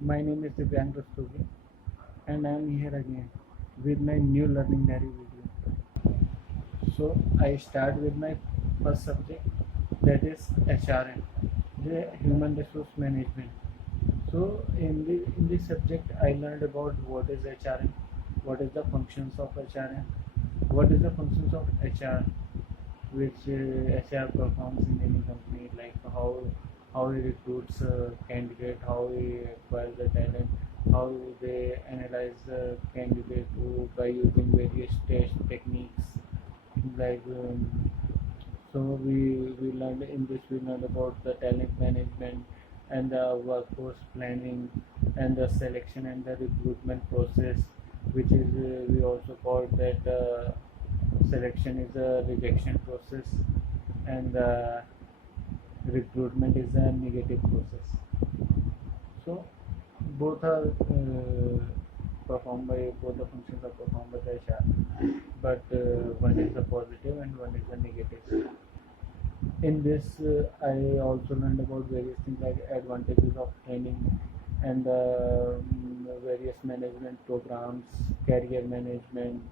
My name is Divyank Rastogi and I am here again with my new learning diary video. So I start with my first subject, that is HRM, the Human Resource Management. So in this subject I learned about what is HRM, what is the functions of HRM, what is the functions of HR, which HR performs in any company, like how he recruits a candidate, how he acquires the talent, how they analyze the candidate by using various test techniques, like so we learned in this we learned about the talent management and the workforce planning and the selection and the recruitment process, which is we also call that selection is a rejection process and recruitment is a negative process. So both are performed by both the functions are performed by the HR, but one is the positive and one is the negative. In this, I also learned about various things like advantages of training and various management programs, career management,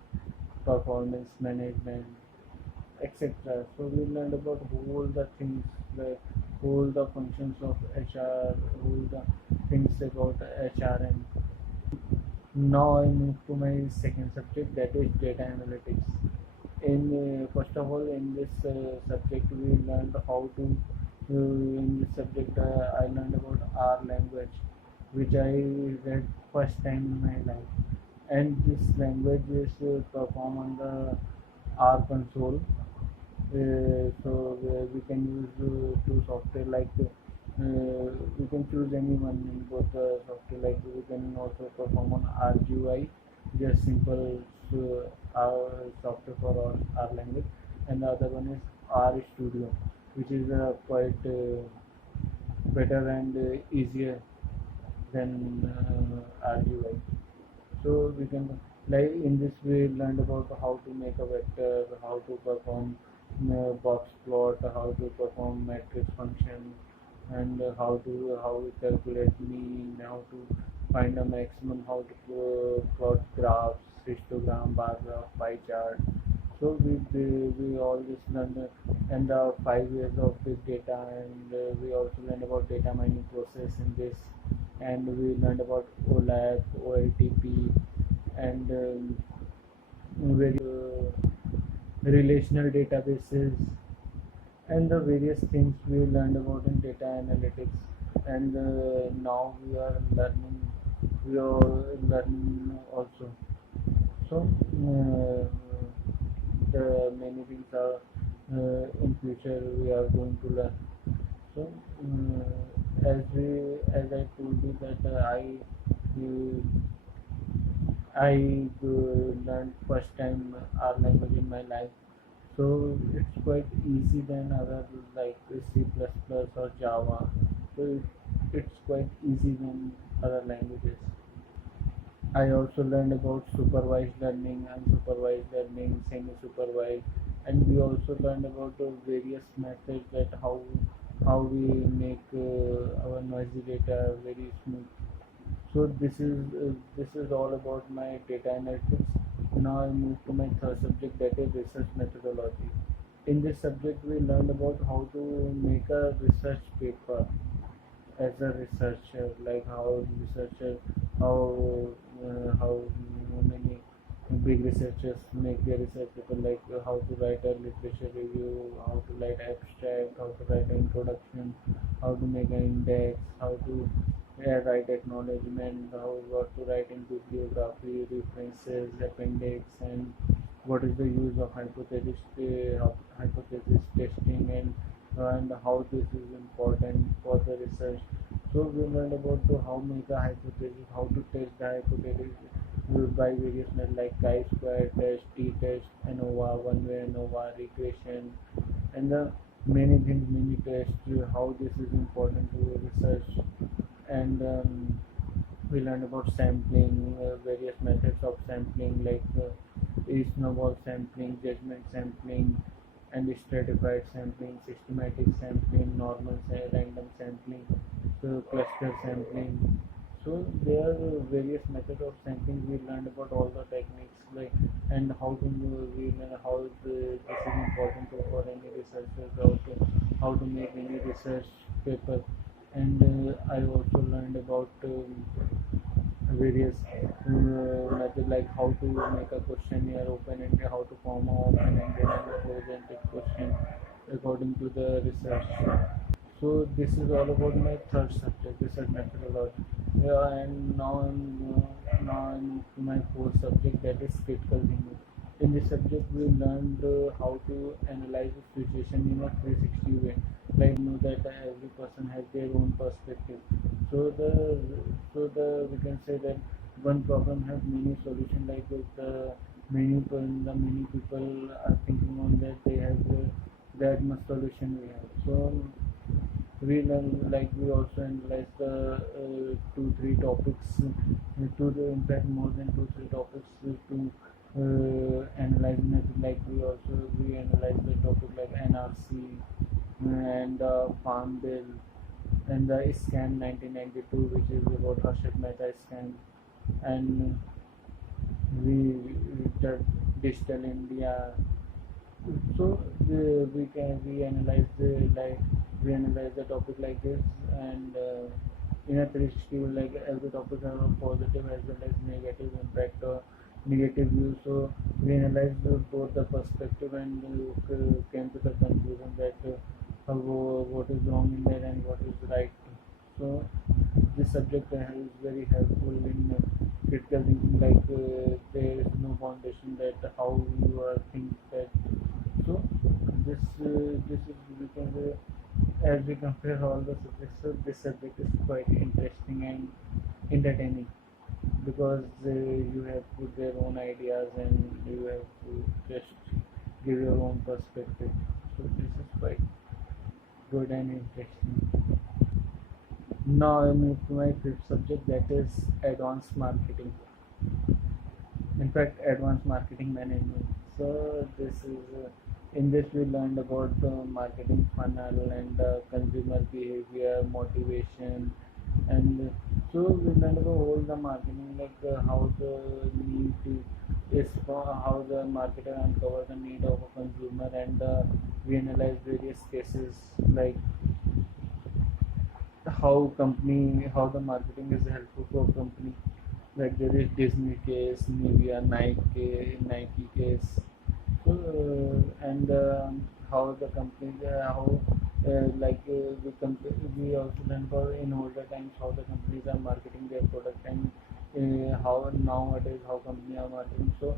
performance management, etc. So we learned about all the things, like all the functions of HR, all the things about HRM. Now I move to my second subject, that is data analytics. In first of all, in this subject we learned how to in this subject I learned about R language, which I read first time in my life, and this language is perform on the R console. So we can use two software, like we can choose any one in both the software, like we can also perform on RGUI, just simple software for our language, and the other one is R Studio, which is quite better and easier than RGUI. So we can, like in this we learned about how to make a vector, how to perform box plot, how to perform matrix function, and how we calculate mean, how to find a maximum, how to plot graphs, histogram, bar graph, pie chart. So we all this learned and the 5 years of big data, and we also learned about data mining process in this, and we learned about OLAP, OLTP, and very relational databases, and the various things we learned about in data analytics. And now we are learning also. So the many things are in future we are going to learn. So as I told you that I learned first time our language in my life, so it's quite easy than other, like C++ or Java. So it's quite easy than other languages. I also learned about supervised learning, unsupervised learning, semi-supervised, and we also learned about various methods, that how we make our noisy data very smooth. So this is all about my data analytics. Now I move to my third subject, that is research methodology. In this subject we learned about how to make a research paper as a researcher, like how many big researchers make their research paper, like how to write a literature review, how to write abstract, how to write an introduction, how to make an index, how to write acknowledgement, how what to write in bibliography, references, appendix, and what is the use of hypothesis testing, and how this is important for the research. So we learned about how make a hypothesis, how to test the hypothesis by various methods like chi-square test, t-test, ANOVA, one-way ANOVA, regression, and the many things, many tests, how this is important to research. And we learned about sampling, various methods of sampling, like snowball sampling, judgment sampling, and stratified sampling, systematic sampling, random sampling, so cluster sampling. So there are various methods of sampling. We learned about all the techniques, like, and how to we learn how this is important for any researchers, how to make any research paper. And I also learned about various methods, like how to make a questionnaire open-ended, how to form a open-ended and a closed-ended question according to the research. So this is all about my third subject, research methodology. Yeah, and now I'm to my fourth subject, that is critical thinking. In this subject, we learned how to analyze the situation in a 360 way. Like know that every person has their own perspective. So we can say that one problem has many solutions. Like many people are thinking on that they have that much solution we have. So we learn, like we also analyze the two three topics in fact more than two three topics to analyzing it. Like we analyze the topic like NRC and farm bill and the scan 1992, which is about Harshad Mehta scan. And we the digital India. So we analyze the topic like this. And in a 360, like every topic has a positive as well as negative impact or negative view. So we analyze both the perspective and came to the conclusion that what is wrong in there and what is right. So this subject is very helpful in critical thinking. Like there is no foundation that how you are think that. So this is, we can say, as we compare all the subjects, so this subject is quite interesting and entertaining, because you have put their own ideas and you have to just give your own perspective. So this is quite good and interesting. Now I move to my fifth subject, that is advanced marketing. In fact, advanced marketing management. So this is in this we learned about marketing funnel and consumer behavior, motivation, and so we learned about all the marketing, like how the is for how the marketer uncover the need of a consumer. And we analyze various cases, like how the marketing is helpful for company. Like there is Disney case, Nivea, Nike case. So and how the company how we also learn for in older times how the companies are marketing their product, and how nowadays how companies are marketing. So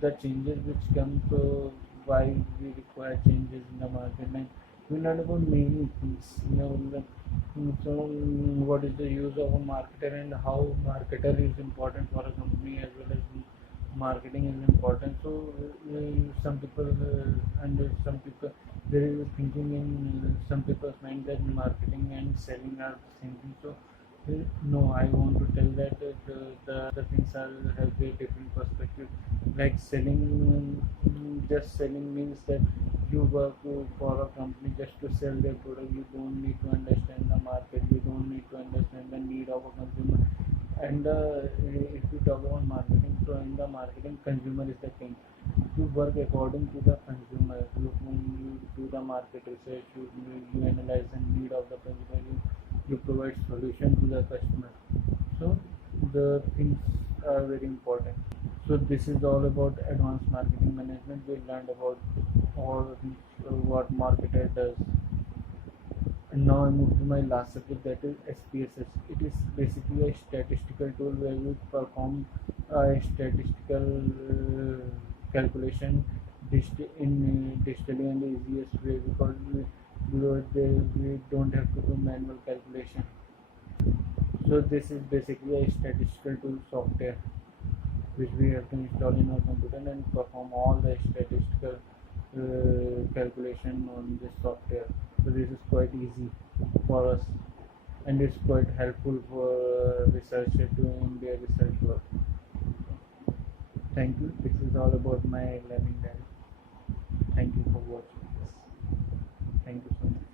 the changes which come, so why we require changes in the market. And we learn about many things, like, what is the use of a marketer and how marketer is important for a company as well as marketing is important. So some people and some people, there is a thinking in some people's mind that marketing and selling are the same thing. So no, I want to tell that the things are have a different perspective. Like selling, just selling means that you work for a company just to sell their product. You don't need to understand the market, you don't need to understand the need of a consumer. And if we talk about marketing, so in the marketing, consumer is the king. You work according to the consumer. You do the market research, you analyze the need of the consumer, you provide solution to the customer. So the things are very important. So this is all about advanced marketing management. We learned about all the things, what marketer does. And now I move to my last subject, that is SPSS. It is basically a statistical tool where we perform a statistical calculation digitally and the easiest way, because we don't have to do manual calculation. So this is basically a statistical tool software which we have to install in our computer and perform all the statistical calculation on this software. So this is quite easy for us, and it's quite helpful for researcher doing their research work. Thank you. This is all about my learning diary. Thank you for watching this. Thank you so much.